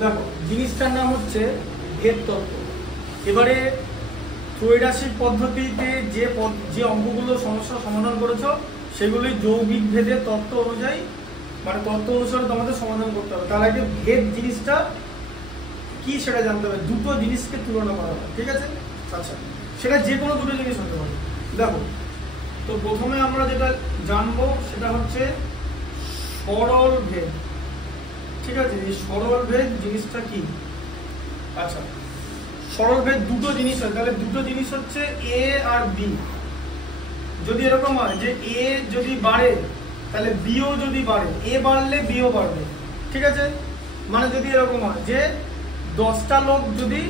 দেখো জিনিসটার নাম হচ্ছে ভেদ তত্ত্ব। এবারে ত্রৈরাশিক পদ্ধতিতে যে অঙ্কগুলো সমস্যা সমাধান করেছো সেগুলি যৌগিক ভেদের তত্ত্ব অনুযায়ী, মানে তত্ত্ব অনুসারে তোমাদের সমাধান করতে হবে। তার আগে ভেদ জিনিসটা কি সেটা জানতে হবে। দুটো জিনিসকে তুলনা করা হয়, ঠিক আছে? আচ্ছা, সেটা যে কোনো দুটো জিনিস হতে পারে। দেখো, তো প্রথমে আমরা যেটা জানবো সেটা হচ্ছে সরল ভেদ, ঠিক আছে? এই সরল ভেদ জিনিসটা কি? আচ্ছা, সরল ভেদ দুটো জিনিস হয়, তাহলে দুটো জিনিস হচ্ছে এ আর বি। যদি এরকম হয় যে এ যদি বাড়ে তাহলে বিও যদি বাড়ে, এ বাড়লে বিও বাড়বে, ঠিক আছে? মানে যদি এরকম হয় যে 10টা লোক যদি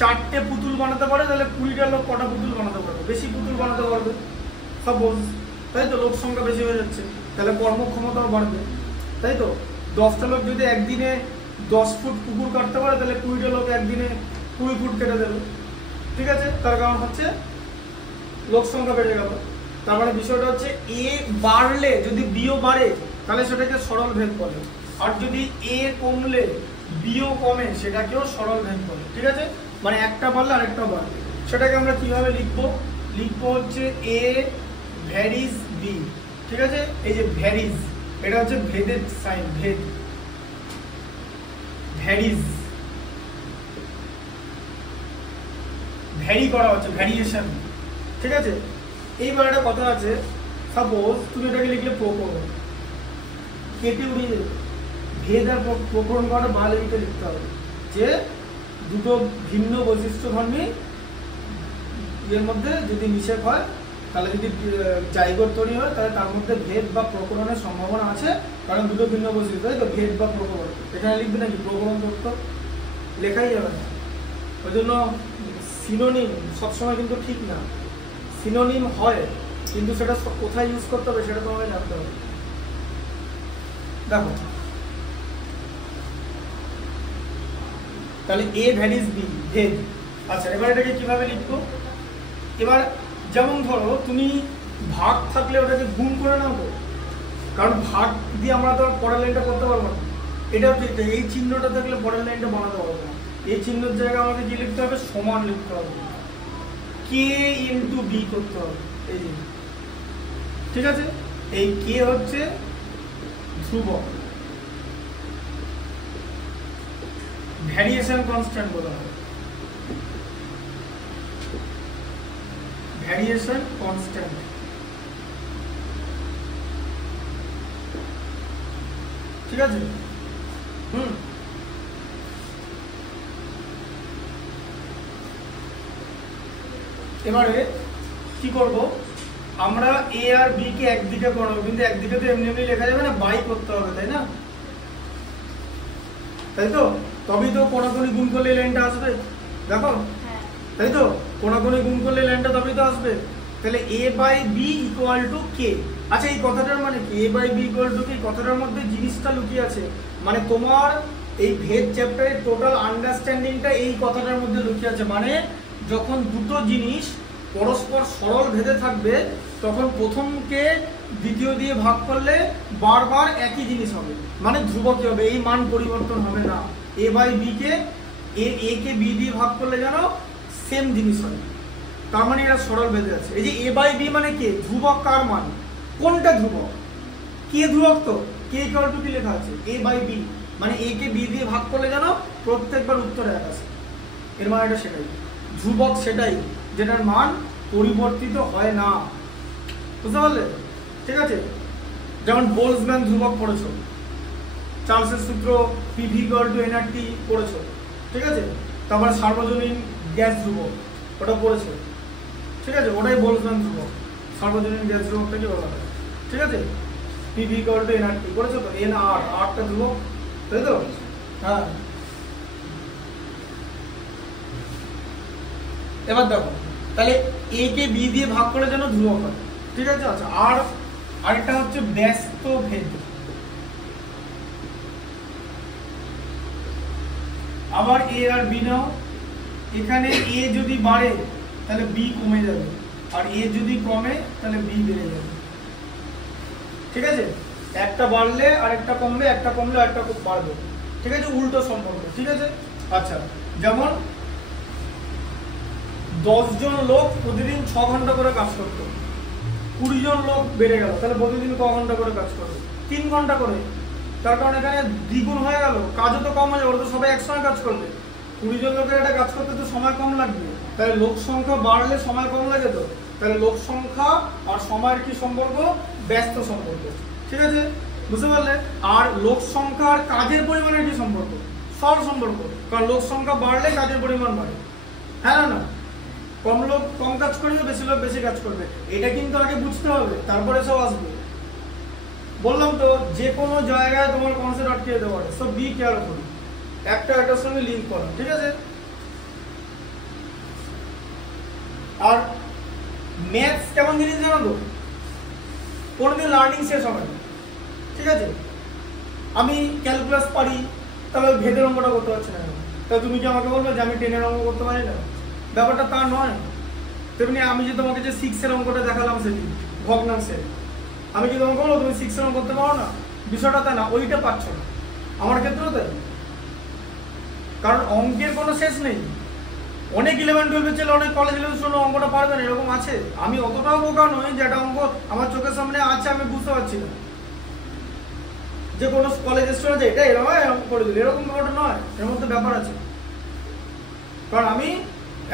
4টে পুতুল বানাতে পারে তাহলে 20টা লোক কটা পুতুল বানাতে পারবে? বেশি পুতুল বানাতে পারবে, সাপোজ, তাই তো? লোক সংখ্যা বেশি হয়ে যাচ্ছে, তাহলে কর্মক্ষমতাও বাড়বে, তাই তো? 10টা লোক যদি একদিনে 10 ফুট পুকুর কাটতে পারে তাহলে 20টা লোক একদিনে 20 ফুট কেটে দেবে, ঠিক আছে? তার কারণ হচ্ছে লোক সংখ্যা বেড়ে গেল। তার মানে বিষয়টা হচ্ছে এ বাড়লে যদি বিও বাড়ে তাহলে সেটাকে সরল ভেদ বলে, আর যদি এ কমলে বিও কমে সেটাকেও সরল ভেদ বলে, ঠিক আছে? মানে একটা বাড়লে আরেকটা বাড়বে। সেটাকে আমরা কিভাবে লিখবো? লিখবো হচ্ছে এ ভ্যারিজ বি, ঠিক আছে? এই যে ভ্যারিজ, এটা হচ্ছে ভেদের সাইন, ভেদ, ভ্যারিজ, ভ্যারি করা হচ্ছে, ভ্যারিয়েশন, ঠিক আছে? এইবার একটা কথা আছে, সাপোজ তুমি এটাকে লিখলে প্রকরণ, কেটে উড়িয়ে দেবে। ভেদ আর প্রকরণ করাটা ভালো লিখতে লিখতে হবে যে দুটো ভিন্ন বৈশিষ্ট্য ধর্মী এর মধ্যে যদি নিষেধ হয়, তাহলে যদি জায়গর তৈরি হয় তাহলে তার মধ্যে ভেদ বা প্রকরণের সম্ভাবনা আছে, কারণ দুটো ভিন্ন বৈশিষ্ট্য, তাই তো? ভেদ বা প্রকরণ, এখানে লিখবে নাকি প্রকরণ তত্ত্ব? লেখাই যাবে না। ওই জন্য সিনোনিম সবসময় কিন্তু ঠিক না। সিনোনিম হয় কিন্তু সেটা কোথায় ইউজ করতে হবে সেটা তোমাকে জানতে হবে। দেখো, তাহলে এ ভ্যারিজ বি, ভেদ। আচ্ছা, এবার এটাকে কিভাবে লিখবো? এবার যেমন ধরো তুমি ভাগ থাকলে ওটাকে গুণ করে নাও তো, কারণ ভাগ দিয়ে আমরা তো পরের লাইনটা করতে পারবো না। এটাও ঠিক, এই চিহ্নটা থাকলে পরের লাইনটা বানাতে পারবো না। এই চিহ্নের জায়গায় আমাকে কি লিখতে হবে? সমান লিখতে হবে, কে ইন্টু বি করতে হবে, এই যে, ঠিক আছে? এই কে হচ্ছে ধ্রুবক, ভ্যারিয়েশন কনস্ট্যান্ট বলা হয়, ভ্যারিয়েশন কনস্ট্যান্ট, ঠিক আছে? এবারে কি করব? আমরা এ আর বি কে একদিকে করবো, কিন্তু একদিকে তো এমনি এমনি লেখা যাবে না, বাই করতে হবে, তাই না? তাই তো? তবেই তো কোনাকুনি গুণ করলে লাইনটা আসবে, দেখো, তাই তো? কোনাকুনি গুণ করলে লাইনটা তবেই তো আসবে। তাহলে এ বাই বি ইকুয়াল টু কে। আচ্ছা, এই কথাটার মানে কি? এ বাই বি ইকুয়াল টু কে, কথাটার মধ্যে জিনিসটা লুকিয়ে আছে। মানে তোমার এই ভেদ চ্যাপ্টারের টোটাল আন্ডারস্ট্যান্ডিংটা এই কথাটার মধ্যে লুকিয়ে আছে। মানে যখন দুটো জিনিস পরস্পর সরল ভেদে থাকবে তখন প্রথমকে দ্বিতীয় দিয়ে ভাগ করলে বারবার একই জিনিস হবে, মানে ধ্রুবকই হবে, এই মান পরিবর্তন হবে না। A by B K A কে বি দিয়ে ভাগ করলে যেন সেম জিনিস হয়, তার মানে এটা সরল ভেদে আছে। এই যে এ বাই বি মানে কে? ধ্রুবক। কার মান? কোনটা ধ্রুবক? কে ধ্রুবক, তো কে ইকুয়াল টু কি লেখা আছে? এ বাই বি, মানে এ কে বি দিয়ে ভাগ করলে যেন প্রত্যেকবার উত্তরে এক আসে, এর মানে এটা সেটাই ধ্রুবক, সেটাই যেটার মান পরিবর্তিত হয় না, বুঝতে পারলে? ঠিক আছে? যেমন বোলসম্যান ধ্রুবক পড়েছো, চার্লসের সূত্র পিভি ইকুয়াল টু এনআরটি পড়েছো, ঠিক আছে? তারপরে সার্বজনীন গ্যাস ধ্রুবক ওটা পড়েছো, ঠিক আছে? ওটাই বোলসম্যান ধ্রুবক, সার্বজনীন গ্যাস ধ্রুবকটাকে বলা হয়, ঠিক আছে? পিভি ইকুয়াল টু এনআরটি পড়েছো তো, এন আর, আরটা ধ্রুবক, তাই তো? হ্যাঁ। এবার দেখো, তাহলে এ কে বি দিয়ে ভাগ করে যেন ধ্রুবক হয়, ঠিক আছে? আচ্ছা, আর আরেকটা হচ্ছে ব্যস্ত ভেদ। আবার এ আর বি নাও, এখানে এ যদি বাড়ে তাহলে বি কমে যাবে, আর এ যদি কমে তাহলে বি বেড়ে যাবে, ঠিক আছে? একটা বাড়লে আরেকটা কমবে, একটা কমলে আরেকটা বাড়বে, ঠিক আছে, উল্টো সম্পর্ক। ঠিক আছে, আচ্ছা, যেমন 10 জন লোক প্রতিদিন 6 ঘন্টা করে কাজ করতো, 20 জন লোক বেড়ে গেল, তাহলে প্রতিদিন ক ঘন্টা করে কাজ করবে? 3 ঘন্টা করে। তার কারণ এখানে দ্বিগুণ হয়ে গেল, কাজও তো কম হয়ে যাবে, ওরা তো সবাই একসঙ্গে কাজ করবে। 20 জন লোকের একটা কাজ করতে তো সময় কম লাগবে, তাহলে লোক সংখ্যা বাড়লে সময় কম লাগে, তো তাহলে লোক সংখ্যা আর সময়ের কি সম্পর্ক? ব্যস্ত সম্পর্ক। ঠিক আছে, বুঝতে পারলে? আর লোক সংখ্যা আর কাজের পরিমাণের কি সম্পর্ক? সর সম্পর্ক, কারণ লোক সংখ্যা বাড়লে কাজের পরিমাণ বাড়ে, হ্যাঁ না? কম লোক কম কাজ করবে, বেশি লোক বেশি কাজ করবে, এটা কিন্তু আগে বুঝতে হবে, তারপরে সব আসবে। বললাম তো যে কোনো জায়গায় তোমার কনসেপ্ট আটকে যেতে পারে, সব বি কেয়ারফুল, একটা একটার সঙ্গে লিঙ্ক করা। ঠিক আছে, আর ম্যাথস কেমন জিনিস জানো তো? কোনোদিন লার্নিং শেষ হবে না। ঠিক আছে, আমি ক্যালকুলাস পারি, তাহলে ভেদের অঙ্কটা করতে পারছি না, তাহলে তুমি কি আমাকে বলবে যে আমি 10-এর অঙ্ক করতে পারি না? ব্যাপারটা তা নয়। তেমনি আমি যে তোমাকে যে 6-এর অঙ্কটা দেখালাম সেদিন ভগ্নাংশের, আমি কি তোমাকে বলবো তুমি 6-এর অঙ্ক করতে পারো না? বিষয়টা তা না, ওইটা পাচ্ছ না। আমার ক্ষেত্রেও তাই, কারণ অঙ্কের কোনো শেষ নেই। অনেক 11-12 ছেলে অনেক কলেজ লেভেলের জন্য অঙ্কটা পারবে না, এরকম আছে। আমি অতটাও বোকা নই যে একটা অঙ্ক আমার চোখের সামনে আছে আমি বুঝতে পারছি না, যে কোনো কলেজের স্টুডেন্ট এটা এরকম করে দিল, এরকম ব্যাপারটা নয়, এর মধ্যে ব্যাপার আছে। কারণ আমি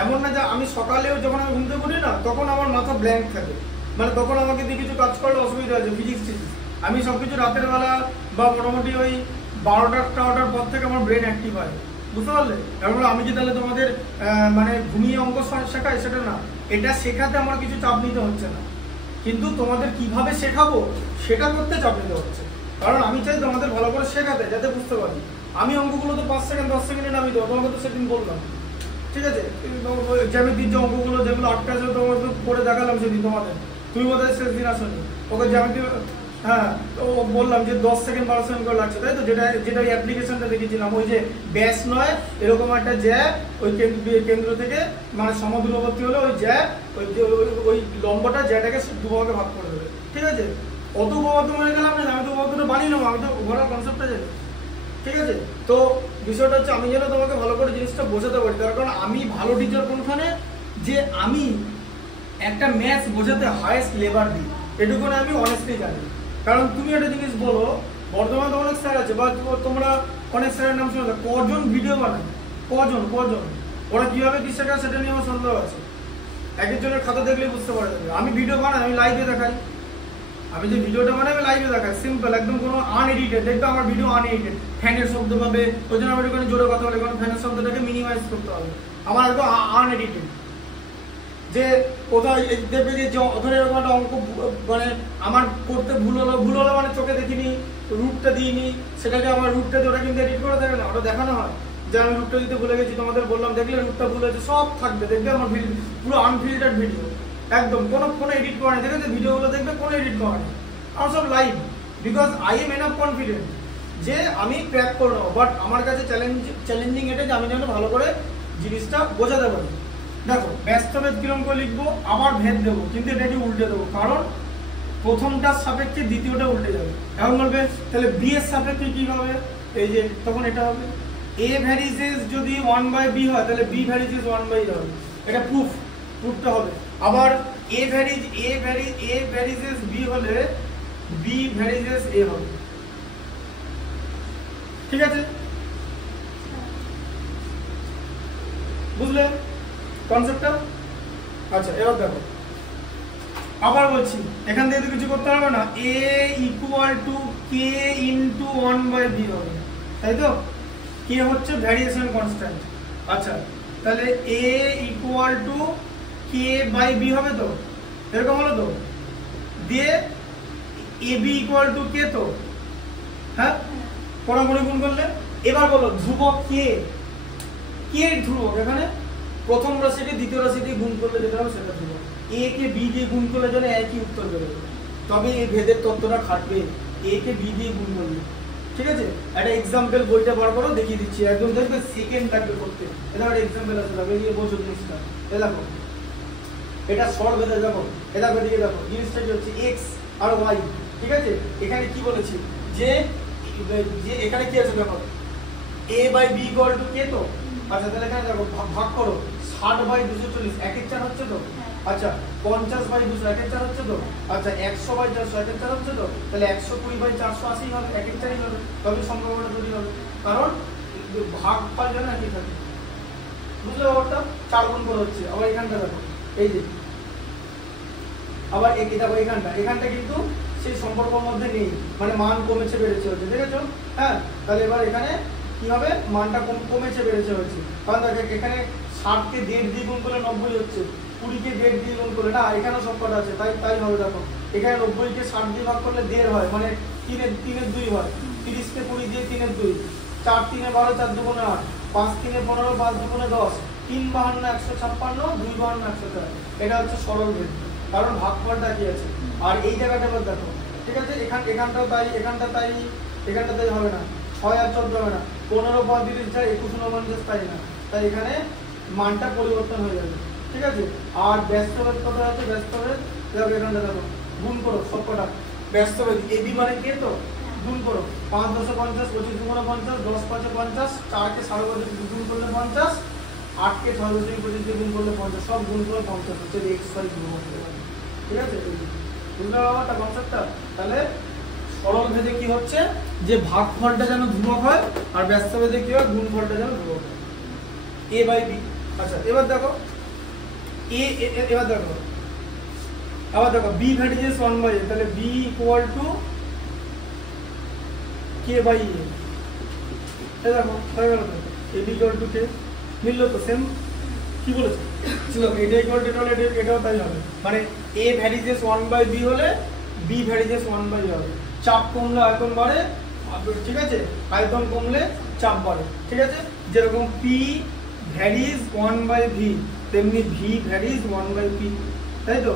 এমন না যে আমি সকালেও যখন আমি ঘুম থেকে উঠি না, তখন আমার মাথা ব্ল্যাঙ্ক থাকে, মানে তখন আমাকে দিয়ে কিছু কাজ করলে অসুবিধা আছে, ফিজিক্স টিজিক্স। আমি সবকিছু রাতের বেলা বা মোটামুটি ওই 12টার পর থেকে আমার ব্রেন অ্যাক্টিভ হয়, বুঝতে পারলে? এবার আমি যে তাহলে তোমাদের মানে ঘুমিয়ে অঙ্ক শেখাই সেটা না, এটা শেখাতে আমার কিছু চাপ নিতে হচ্ছে না, কিন্তু তোমাদের কিভাবে শেখাবো সেটা করতে চাপ নিতে হচ্ছে। কারণ আমি চাই তোমাদের ভালো করে শেখাতে, যাতে বুঝতে পারি। আমি অঙ্কগুলো তো 5 সেকেন্ড 10 সেকেন্ডে নামিয়ে দেবো, তোমাকে তো সেদিন বললাম। ঠিক আছে, জ্যামিতির যে অঙ্কগুলো যেগুলো আটকে আছে তোমাকে করে দেখালাম সেদিন তোমাদের, তুমি বোধহয় শেষ দিন আসনি, ওকে জ্যামিতি, হ্যাঁ, তো বললাম যে 10 সেকেন্ড 12 সেকেন্ড করে লাগছে, তাই তো? যেটা অ্যাপ্লিকেশনটা দেখেছিলাম, ওই যে ব্যাস নয় এরকম একটা জ্যা, ওই কেন্দ্র থেকে মানে সমদূরবর্তী হলে ওই জ্যা, ওই লম্বটা জ্যাটাকে দুভাগে ভাগ করে দেবে। ঠিক আছে, অত উপপাদ্য মনে গেলাম না, আমি তো উপপাদ্যটা বানিয়ে নেবো, আমি তো ওভারঅল কনসেপ্টটা জানি। ঠিক আছে, তো বিষয়টা হচ্ছে আমি যেন তোমাকে ভালো করে জিনিসটা বোঝাতে পারি, তার কারণ আমি ভালো টিচার কোনখানে, যে আমি একটা ম্যাথস বোঝাতে হাইয়েস্ট লেবার দিই, এটুকুনে আমি অনেস্টলি জানি। কারণ তুমি একটা জিনিস বলো, বর্তমানে তো অনেক স্যার আছে, বা তোমরা অনেক স্যারের নাম শুনে, কজন ভিডিও বানায়, কজন, ওরা কিভাবে কি শেখায় সেটা নিয়ে আমার সন্দেহ আছে। এক একজনের খাতা দেখলে বুঝতে পারা যাবে। আমি ভিডিও বানাই, আমি লাইভে দেখাই, আমি যে ভিডিওটা বানাই আমি লাইভে দেখাই, সিম্পল একদম, কোনো আনএডিটেড। দেখবে আমার ভিডিও আনএডিটেড, ফ্যানের শব্দ পাবে, ওই জন্য আমি একটু জোরে কথা বলি, কারণ ফ্যানের শব্দটাকে মিনিমাইজ করতে হবে। আমার একদম আনএডিটেড, যে কোথাও দেখবে যে ধরে এরকম একটা অঙ্ক মানে আমার করতে ভুল হলো মানে চোখে দেখিনি, রুটটা দিইনি, সেটাকে আমার রুটটা দিয়ে ওটা কিন্তু এডিট করে দেখে না, ওটা দেখানো হয় যে আমি রুটটা দিতে ভুলে গেছি, তোমাদের বললাম দেখলে রুটটা ভুল হয়েছে, সব থাকবে, দেখবে আমার পুরো আনফিল্টার্ড ভিডিও, একদম কোনো এডিট করা নেই। দেখবে ভিডিওগুলো দেখবে কোনো এডিট করা নেই, আমার সব live, because I am enough confident যে আমি ক্র্যাক করে নেবো। বাট আমার কাছে চ্যালেঞ্জিং এটা যে আমি যেন ভালো করে জিনিসটা বোঝাতে পারি। দেখো ব্যস্ত ভেদ কিরম করে লিখবো, আবার ভেদ দেবো, কিন্তু এটাকে উল্টে দেবো, কারণ প্রথমটার সাপেক্ষে দ্বিতীয়টা উল্টে যাবে। এখন বলবে তাহলে বি এর সাপেক্ষে কি হবে, এই যে তখন এটা হবে এ ভ্যারিজেস যদি 1/b হয় তাহলে বি ভ্যারিজেস 1/a হবে, এটা প্রুফটা হবে। আবার এ ভ্যারিজেস বি হলে বি ভ্যারিজেস এ হবে। ঠিক আছে, বুঝলে কনসেপ্টটা? আচ্ছা, এবার দেখো আবার বলছি, এখান থেকে তো কিছু করতে হবে না, a equal to K into 1/b হবে, তাই তো? কে হচ্ছে ভ্যারিয়েশন কনস্ট্যান্ট। আচ্ছা, তাহলে a equal to k by b হবে, তো এরকম হলো তো, দিয়ে ab ইকুয়াল টু কে, তো হ্যাঁ, কোনাকুনি গুণ করলে। এবার বলো ধ্রুবক কে ধ্রুবক, এখানে প্রথম রাশিটি দ্বিতীয় রাশিটি গুণ করলে যেটা হবে সেটা ধ্রুবক, এ কে বি দিয়ে গুণ করলে যেন একই উত্তর বেরোবে, তবে এই ভেদের তত্ত্বটা খাটবে, এ কে বি দিয়ে গুণ করলে। ঠিক আছে, একটা এক্সাম্পল বইটা বার করো, দেখিয়ে দিচ্ছি, একদম দেখবে সেকেন্ড লাগবে করতে। এটা একটা এক্সাম্পল আছে, তবে এই বোঝো জিনিসটা। এ দেখো এটা সর ভেদে, দেখো এ দেখো, দিকে দেখো জিনিসটা কি হচ্ছে, এক্স আর ওয়াই। ঠিক আছে, এখানে কি বলেছি যে এখানে কি আছে, দেখো a by b equal to K তো। আচ্ছা তাহলে এখানে দেখো ভাগ করো 60 বাই 240 1 এর 4 হচ্ছে তো। আচ্ছা 50 বাই 200 1 এর 4 হচ্ছে তো। আচ্ছা 100 বাই 400 1 এর 4 হচ্ছে তো। তাহলে 120 বাই 480 হবে 1 এর 4ই হবে, তবে সম্পর্কটা তৈরি হবে, কারণ ভাগফল যেন একই থাকে। বুঝলে ব্যাপারটা? 4 গুণ করে হচ্ছে। আবার এখানটা দেখো, এই যে আবার একই দেখো এখানটা কিন্তু সেই সম্পর্কের মধ্যে নেই, মানে মান কমেছে বেড়েছে হচ্ছে, দেখেছো? হ্যাঁ, তাহলে এবার এখানে কি হবে, মানটা কমেছে বেড়েছে হচ্ছে, কারণ দেখো এখানে 60 কে 1.5 দিয়ে গুণ করলে 90 হচ্ছে, 20 কে 1.5 দিয়ে গুণ করলে না, এখানেও সব কটা আছে, তাই হবে। দেখো এখানে 90 কে 60 দিয়ে ভাগ করলে 1.5 হয়, মানে 3 এর 2 হয়, 30 কে 20 দিয়ে 3 এর 2, 4 3 12 4 2 8, 5 3 15 5 2 10, 3 52 156, 2 52 104। এটা হচ্ছে সরল ভেদ, কারণ ভাগফলটা কি আছে। আর এই জায়গাটা দেখো, ঠিক আছে, এখানটাও তাই, এখানটা তাই হবে না, 6 আর 14 হবে না, 15 35 যা 21 49 তাই না, তাই এখানে মানটা পরিবর্তন হয়ে যাবে, ঠিক আছে। আর ব্যস্তভেদ কত আছে, ব্যস্তভেদ দেখো এখানটা দেখো, গুণ করো সবকটা, ব্যস্তভেদ ab মানে কে তো, গুণ করো 5 10 50, 25 2 50, 10 5 50, 4 কে 5.5 গুণ করলে 50, 8 কে 6 দিয়ে 25 গুণ করলে 50, সব গুণ করে 50 হচ্ছে x y গুণ করতে হবে, ঠিক আছে। বুঝলে বাবাটা কনসেপ্টটা? তাহলে সরল ভেদে কি হচ্ছে, যে ভাগফলটা যেন ধ্রুবক হয়, আর ব্যস্তভেদে কি হয়, গুণফলটা যেন ধ্রুবক হয়, a বাই b। আচ্ছা এবার দেখো আবার দেখো b ভ্যারিজেস 1 বাই a, তাহলে b equal to k by a, এই দেখো হয়ে গেল তো, ab ইকুয়াল টু k, মিললো তো, সেম কি বলেছে ছিল, এটা ইকুয়াল টু এটা হলে এটাও তাই হবে, মানে a ভ্যারিজেস 1 বাই b হলে b ভ্যারিজেস 1 বাই a হবে। চাপ কমলে আয়তন বাড়ে, ঠিক আছে, আয়তন কমলে চাপ বাড়ে, ঠিক আছে। যেরকম p ভ্যারিজ 1 বাই v, তেমনি v ভ্যারিজ 1 বাই p, তাই তো,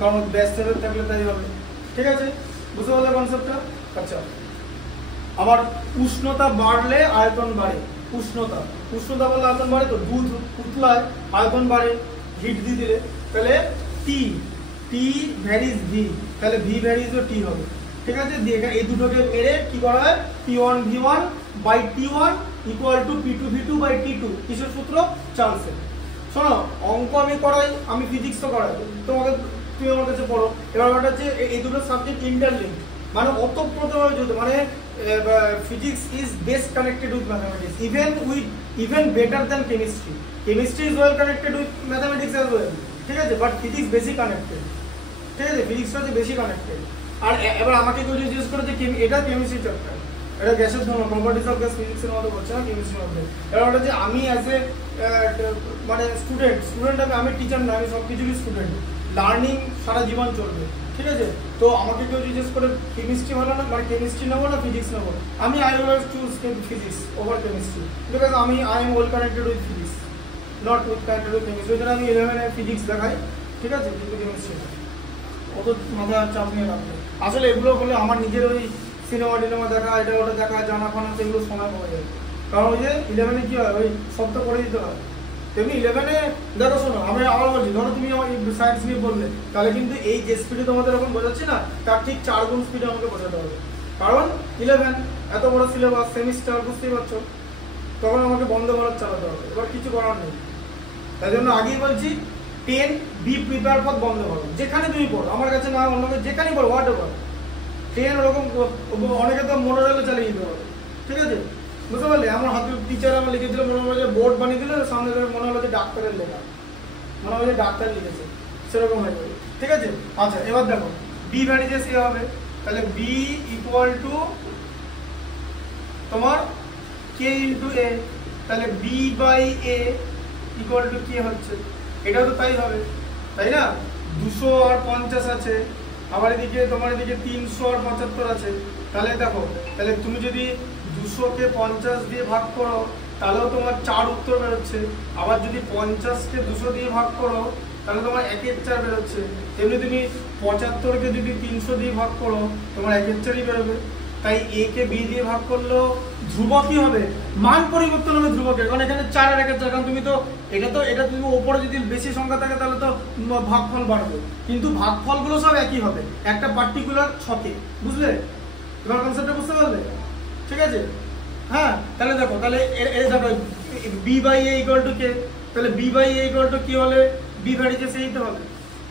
কারণ ব্যস্তভেদ থাকলে তাই হবে, ঠিক আছে। বুঝতে পারলে কনসেপ্টটা? আচ্ছা, আবার উষ্ণতা বাড়লে আয়তন বাড়ে, উষ্ণতা বললে আয়তন বাড়ে, তো দুধ উতলায় আয়তন বাড়ে হিট দিয়ে দিলে, তাহলে t ভ্যারিজ v, তাহলে v ভ্যারিজ ও t হবে, ঠিক আছে। দিয়ে এই দুটোকে মেরে কি করা হয়, p1 v1 by t1 equal to p2 v2 by t2, কিসের সূত্র, চার্লসের। শোনো, অঙ্ক আমি করাই, আমি ফিজিক্স তো করাই, তুমি আমার কাছে পড়ো। এবার ব্যাপারটা হচ্ছে এই দুটো সাবজেক্ট ইন্টারলিঙ্ক, মানে ওতপ্রোতভাবে জড়িত, মানে physics is best connected with mathematics, even better than chemistry. Chemistry is well connected with mathematics as well, ঠিক আছে, বাট ফিজিক্স বেশি কানেক্টেড, ঠিক আছে, ফিজিক্সটা হচ্ছে বেশি কানেক্টেড। আর এবার আমাকে কেউ জিজ্ঞেস করে যে এটা কেমিস্ট্রি চ্যাপ্টার, এটা গ্যাসের ধর্ম, প্রপার্টিজ অফ গ্যাস, ফিজিক্সের মতো করছে না, কেমিস্ট্রির মধ্যে। এবার ওটা যে আমি অ্যাজ এ মানে স্টুডেন্ট আমি টিচার না, আমি সব কিছুরই স্টুডেন্ট, লার্নিং সারা জীবন চলবে, ঠিক আছে। তো আমাকে কেউ জিজ্ঞেস করে কেমিস্ট্রি ভালো না, মানে কেমিস্ট্রি নেবো না ফিজিক্স নেবো, আমি I will choose physics over chemistry, because I am well connected with physics, not with connected with chemistry. ওই জন্য আমি 11-এ ফিজিক্স দেখাই, ঠিক আছে, কিন্তু কেমিস্ট্রি অত মাথা চাপ নিয়ে রাখবে। আসলে এগুলো হলে আমার নিজের ওই সিনেমা দেখা, এটা ওটা দেখা, জানা ফানা, সেগুলো সময় পাওয়া যায়, কারণ ওই যে 11-এ কি হয়, ওই সবটা করে দিতে হয়। তেমনি 11-এ দেখো, শোনো আমি আবার বলছি, ধরো তুমি আমার সায়েন্স নিয়ে বললে, তাহলে কিন্তু এই যে স্পিডে তোমাদের এখন বোঝাচ্ছি না, তার ঠিক 4 গুণ স্পিডে আমাকে বোঝাতে হবে, কারণ 11 এত বড় সিলেবাস, সেমিস্টার, বুঝতেই পারছো, তখন আমাকে বন্ধ ভারত চালাতে হবে, এবার কিছু করার নেই। তাই জন্য আগেই বলছি 10 বি প্রিপেয়ার ফর বন্ধ ভারত, যেখানে তুমি পড়ো, আমার কাছে না অন্য যেখানেই পড়ো, হোয়াট এভার 10 ওরকম, অনেকে তো মনোরেলে চালিয়ে দিতে পারে, ঠিক আছে, বুঝতে পারলে। আমার হাতে টিচার আমার লিখেছিল, মনে হলো যে বোর্ড বানিয়ে দিলে সামনে মনে হলো যে ডাক্তারের লেখা, মনে হলো যে ডাক্তার লিখেছে, সেরকম হয়ে যাবে, ঠিক আছে। আচ্ছা এবার দেখো বি ভ্যারিজেস এ হবে, তাহলে বি ইকুয়াল টু তোমার কে ইন্টু এ, তাহলে B by A equal to K হচ্ছে, এটাও তো তাই হবে, তাই না। 200 আর 50 আছে, আবার এদিকে তোমার এদিকে 300 আর 75 আছে, তাহলে দেখো, তাহলে তুমি যদি 200-কে 50 দিয়ে ভাগ করো, তাহলেও তোমার 4 উত্তর বেরোচ্ছে, আবার যদি 50-কে 200 দিয়ে ভাগ করো, তাহলে তোমার 1-এর 4 বেরোচ্ছে, তেমনি তুমি 75-কে যদি 300 দিয়ে ভাগ করো, তোমার 1-এর 4ই বেরোবে। তাই এ কে বি দিয়ে ভাগ করলেও ধ্রুবকই হবে, মান পরিবর্তন হবে ধ্রুবকের, কারণ এখানে 4 আর 1-এর 4, কারণ তুমি তো এটা তুমি ওপরে যদি বেশি সংখ্যা থাকে তাহলে তো ভাগফল বাড়বে, কিন্তু ভাগফলগুলো সব একই হবে একটা পার্টিকুলার ছকে, বুঝলে, এবার কনসেপ্টটা বুঝতে পারলে, ঠিক আছে। হ্যাঁ, তাহলে দেখো, তাহলে দেখো B by A equal to K, তাহলে B by A equal to কি হলে বি ভ্যারিজেস এই তো হবে,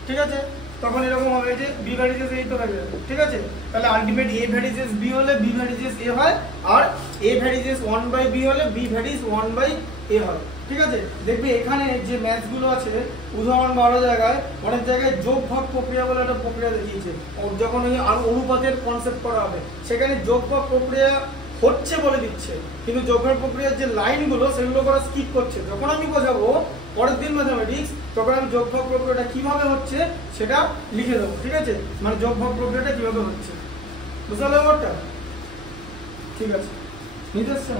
ঠিক আছে। তখন এরকম হবে যে বি ভ্যারিজেস এই তো হয়ে যাবে, ঠিক আছে। তাহলে আলটিমেট এ ভ্যারিজেস বি হলে বি ভ্যারিজেস এ হয়, আর এ ভ্যারিজেস 1 বাই বি হলে বি ভ্যারিজ 1 বাই এ হয়, ঠিক আছে। দেখবে এখানে যে ম্যাথগুলো আছে উদাহরণ 12 জায়গায় অনেক জায়গায় যোগ ভাগ প্রক্রিয়া বলে একটা প্রক্রিয়া দেখিয়েছে, যখন ওই অনুপাতের কনসেপ্ট করা হবে সেখানে যোগ ভাগ প্রক্রিয়া হচ্ছে বলে দিচ্ছে, কিন্তু যোগ ভাগ প্রক্রিয়ার যে লাইনগুলো সেগুলো করা স্কিপ করছে। যখন আমি বোঝাবো পরের দিন ম্যাথামেটিক্স, তখন আমি যোগ ভাগ প্রক্রিয়াটা কিভাবে হচ্ছে সেটা লিখে দেবো, ঠিক আছে। মানে যোগ ভাগ প্রক্রিয়াটা কিভাবে হচ্ছে, বুঝতে পারলে ব্যাপারটা? ঠিক আছে, নিতে আসছে।